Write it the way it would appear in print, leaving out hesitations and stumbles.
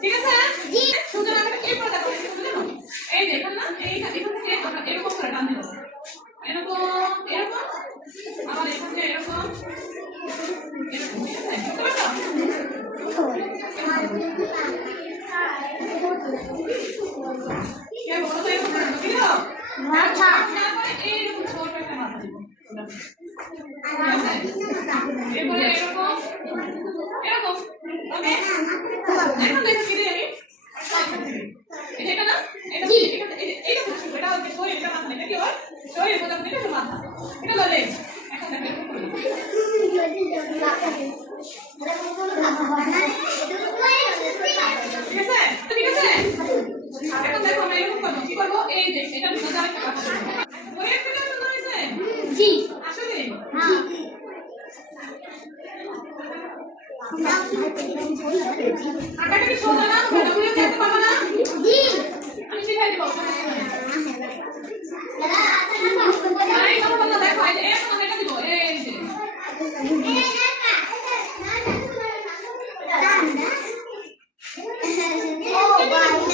ঠিক আছে জি সুন্দর আমরা এরপর দেখো জানো এই দেখুন না এখান থেকে আমরা এরকম করে টান দেব এরকম এরকম আবার এখান থেকে এরকম এরকম ঠিক আছে কে বলো তো এরকম করে দিলো আচ্ছা তারপরে এইরকম ছোট একটা মাথা দিব এরপরে এরকম এরকম ওকে এখন দেখো কি রে এটা না এটা এটা এটা হচ্ছে শরীর এটা মাথা এটা কি হয় শরীর কথা এটা তো মাথা এটা বলে এখন দেখো ঠিক আছে ঠিক আছে এখন দেখো আমরা এরকম করব কি করব এই যে এটা ভিতরে একটা কথা ওই একটা সুন্দর হয়েছে জি আসলে হ্যাঁ আটাটা কি সোজা না এটা পুরো দেখতে পারবে না জি আমি শিখাই দেব দাদা আটাটা কষ্ট করে আরে কথা বলতে দেখো এই যে এখন আমি এটা দিব এই যে ও বাবা